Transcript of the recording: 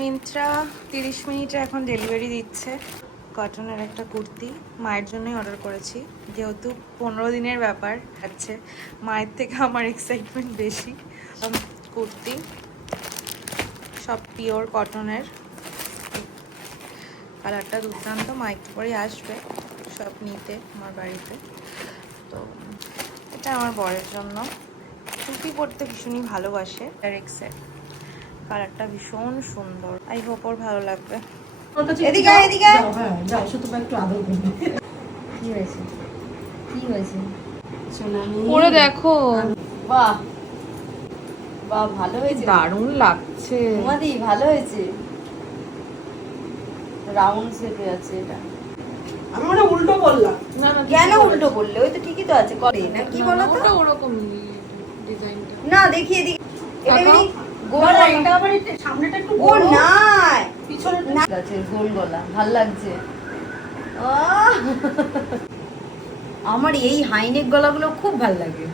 মিন্ত্রা 30 মিনিটে এখন ডেলিভারি দিচ্ছে কটনের একটা কুর্তি। মায়ের জন্যই অর্ডার করেছি, যেহেতু 15 দিনের ব্যাপার আছে, মায়ের থেকে আমার এক্সাইটমেন্ট বেশি। কুর্তি সব পিওর কটনের, কালারটা দুর্দান্ত। মা একটু পরেই আসবে সব নিতে আমার বাড়িতে। তো এটা আমার বরের জন্য, টুপি পরতে ভীষণই ভালোবাসে। ডাইরেক্টসের কালারটা ভীষণ সুন্দর, আই হোপ ওর ভালো লাগবে। এদিকে এদিকে যাও শুধু একটু আদর করবে। কি হয়েছে কি হয়েছে পরে দেখো, বাহ বাহ ভালো হয়েছে, দারুণ লাগছে। তোমাদি ভালো হয়েছে, রাউন্ড শেপে আছে এটা। আমি মানে উল্টো বললাম। না না, কেন উল্টো বললে? ওই তো ঠিকই তো আছে, করে না কি বলো তো? ওটা ওরকম ডিজাইনটা। না দেখি এদিকে, এটা কাকা? এমনি গোল এটা আবার একটু সামনেটা একটু ও বড়, না পিছনেটা না আছে গোল গলা, ভাল লাগছে। আহ! আমার এই হাইনেক গলাগুলো খুব ভাল লাগে।